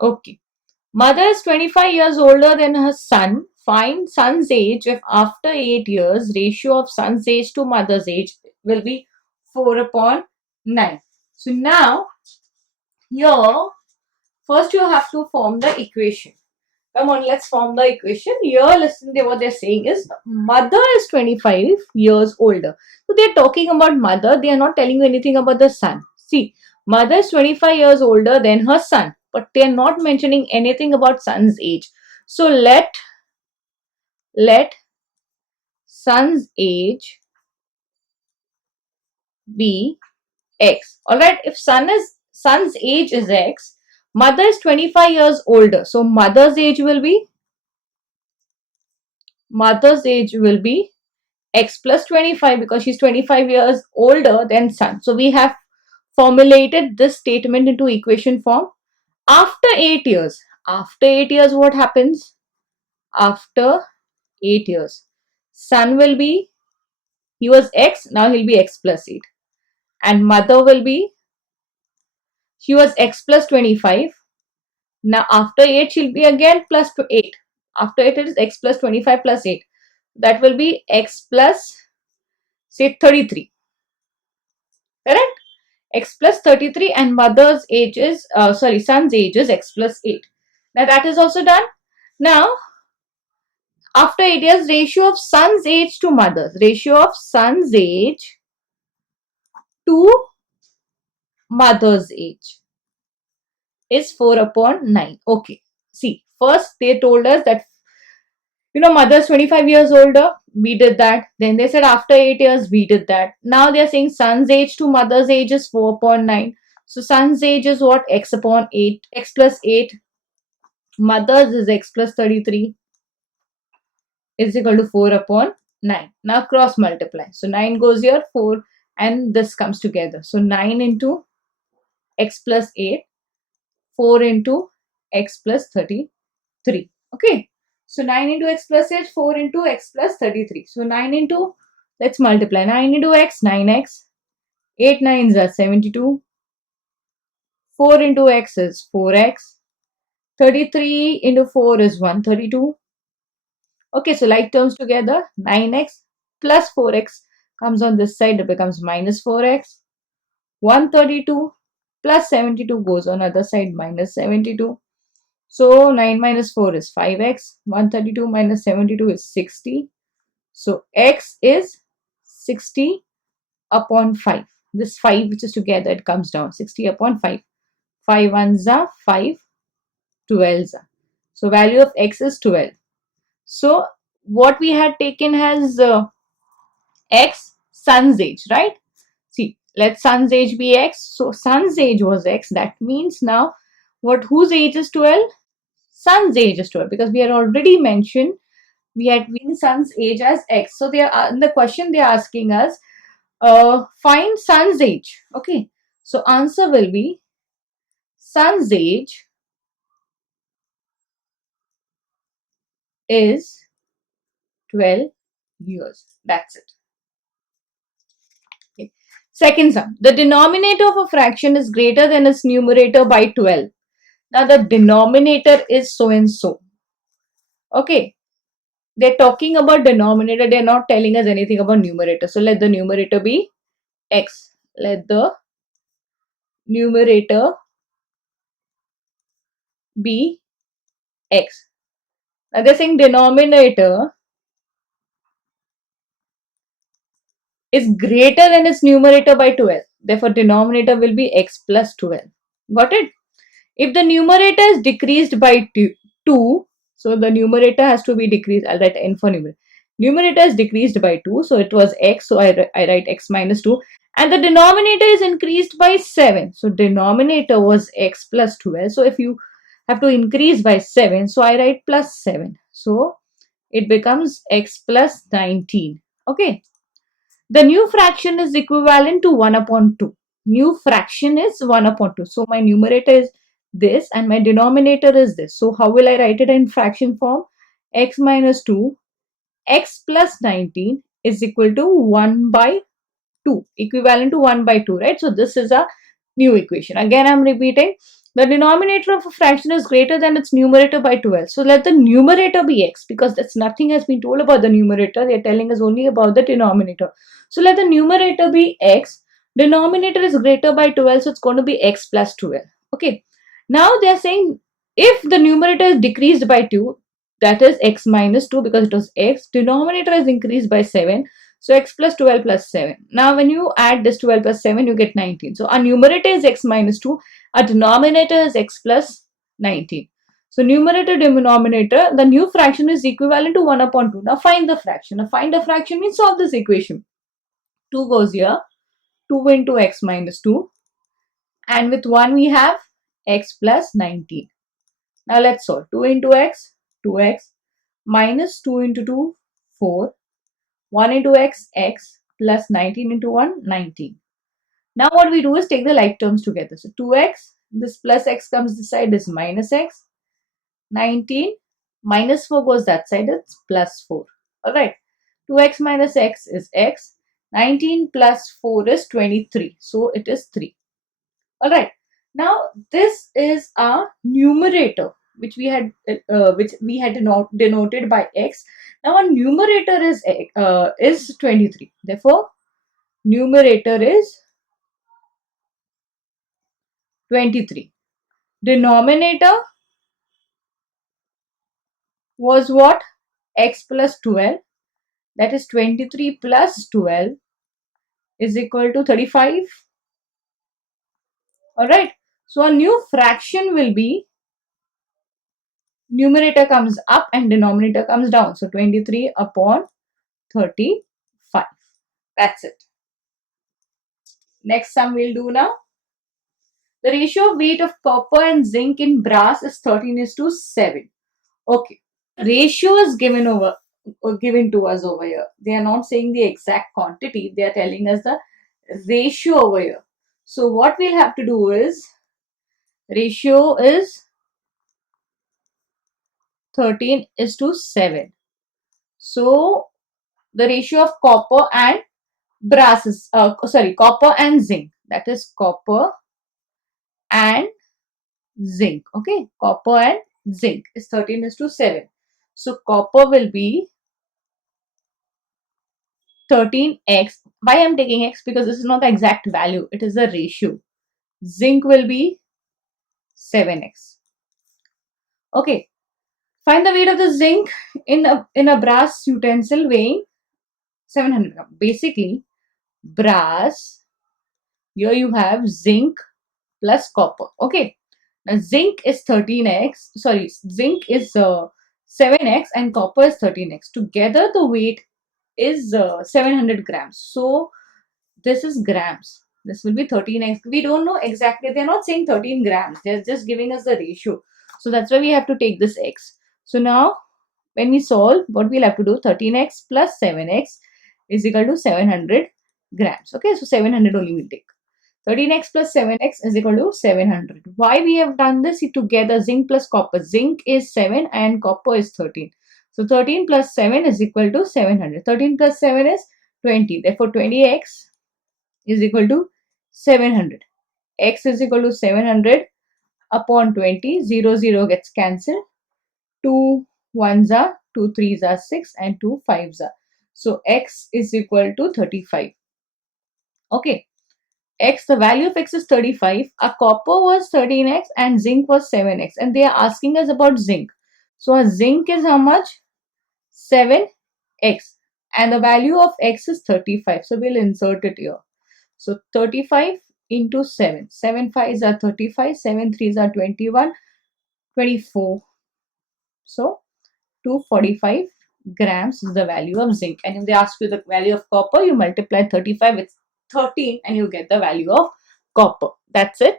Okay. Mother is 25 years older than her son. Find son's age if after 8 years ratio of son's age to mother's age will be 4 upon 9. So now here first you have to form the equation. Come on, let's form the equation. Here, listen to what they're saying is mother is 25 years older. So they're talking about mother. They are not telling you anything about the son. See, mother is 25 years older than her son, but they are not mentioning anything about son's age. So let son's age be X. Alright, if son's age is X, mother is 25 years older. So mother's age will be X plus 25 because she's 25 years older than son. So we have formulated this statement into equation form. After 8 years, what happens? After 8 years, son will be, he was X, now he'll be X plus 8. And mother will be, she was X plus 25. Now after 8, she'll be again plus 8. After 8, it is X plus 25 plus 8. That will be X plus, say, 33. Correct? X plus 33 and mother's age is, son's age is X plus 8. Now that is also done. Now, after 8 years, ratio of son's age to mother's. Ratio of son's age to mother's age is 4 upon 9. Okay. See, first they told us that, mother's 25 years older. We did that. Then they said after 8 years, we did that. Now they are saying son's age to mother's age is 4 upon 9. So son's age is what? X upon 8. X plus 8. Mother's is X plus 33 is equal to 4 upon 9. Now cross multiply. So 9 goes here, 4 and this comes together. So 9 into X plus 8, 4 into X plus 33. Okay. So 9 into X plus 8, 4 into X plus 33. So 9 into, let's multiply. 9 into X, 9X. 8 9s are 72. 4 into X is 4X. 33 into 4 is 132. Okay, so like terms together, 9X plus 4X comes on this side, it becomes minus 4X. 132 plus 72 goes on other side, minus 72. So 9 minus 4 is 5X. 132 minus 72 is 60. So X is 60 upon 5. This 5 which is together, it comes down. 60 upon 5. 5 ones are 5, 12s are. So value of X is 12. So what we had taken as X, son's age, right? See, let son's age be X. So son's age was X. That means now whose age is 12? Son's age is 12 because we had already mentioned we had been son's age as X. So they are in the question they are asking us, find son's age. Okay. So answer will be son's age is 12 years. That's it. Okay. Second sum. The denominator of a fraction is greater than its numerator by 12. Now the denominator is so and so. Okay. They're talking about denominator. They're not telling us anything about numerator. So let the numerator be X. Let the numerator be X. Now they're saying denominator is greater than its numerator by 12. Therefore, denominator will be X plus 12. Got it? If the numerator is decreased by 2, so the numerator has to be decreased. I'll write N for numerator. Numerator is decreased by 2, so it was X, so I write X minus 2. And the denominator is increased by 7. So denominator was X plus 12. So if you have to increase by 7, so I write plus 7. So it becomes X plus 19. Okay. The new fraction is equivalent to 1 upon 2. New fraction is 1 upon 2. So my numerator is this and my denominator is this. So how will I write it in fraction form? X minus 2, X plus 19 is equal to 1 by 2. Equivalent to 1 by 2, right? So this is a new equation. Again, I'm repeating. The denominator of a fraction is greater than its numerator by 12. So let the numerator be x, because that's nothing has been told about the numerator. They're telling us only about the denominator. So let the numerator be x. Denominator is greater by 12, so it's going to be x plus 12. Okay. Now they're saying if the numerator is decreased by 2, that is x minus 2 because it was x. Denominator is increased by 7. So x plus 12 plus 7. Now when you add this 12 plus 7, you get 19. So our numerator is x minus 2. Our denominator is x plus 19. So numerator, denominator, the new fraction is equivalent to 1 upon 2. Now find the fraction. Now find the fraction means solve this equation. 2 goes here. 2 into x minus 2. And with 1 we have x plus 19. Now let's solve. 2 into x, 2x, minus 2 into 2, 4. 1 into x, x, plus 19 into 1, 19. Now what we do is take the like terms together. So 2x, this plus x comes this side is minus x. 19, minus 4 goes that side, it's plus 4. Alright, 2x minus x is x. 19 plus 4 is 23. So it is 3. Alright, now this is our numerator which we had denoted by x. Now our numerator is 23. Therefore, numerator is 23. Denominator was what? X plus 12. That is 23 plus 12 is equal to 35. Alright. So a new fraction will be numerator comes up and denominator comes down. So 23 upon 35. That's it. Next sum we'll do now. The ratio of weight of copper and zinc in brass is 13:7. Okay. Ratio is given to us over here. They are not saying the exact quantity. They are telling us the ratio over here. So what we'll have to do is ratio is 13:7. So the ratio of copper and brass is copper and zinc. That is copper and zinc. Okay, copper and zinc is 13:7. So copper will be 13x. Why I'm taking x? Because this is not the exact value. It is the ratio. Zinc will be 7x. Okay. Find the weight of the zinc in a brass utensil weighing 700 grams. Basically, brass, here you have zinc plus copper. Okay. Now zinc is 13x. Sorry, zinc is 7x and copper is 13x. Together the weight is 700 grams. So this is grams. This will be 13x. We don't know exactly. They're not saying 13 grams. They're just giving us the ratio. So that's why we have to take this x. So now when we solve, what we'll have to do, 13x plus 7x is equal to 700 grams. Okay, so 700 only we'll take. 13x plus 7x is equal to 700. Why we have done this? See, together zinc plus copper. Zinc is 7 and copper is 13. So 13 plus 7 is equal to 700. 13 plus 7 is 20. Therefore 20x is equal to 700. X is equal to 700 upon 20. 0, 0 gets cancelled. 2 1s are, 2 3s are 6 and 2 5s are. So x is equal to 35. Okay. X, the value of x is 35. Our copper was 13x and zinc was 7x. And they are asking us about zinc. So our zinc is how much? 7x. And the value of x is 35. So we'll insert it here. So 35 into 7. 7 5s are 35. 7 3s are 21. 24. So 245 grams is the value of zinc. And if they ask you the value of copper, you multiply 35 with 13 and you get the value of copper. That's it.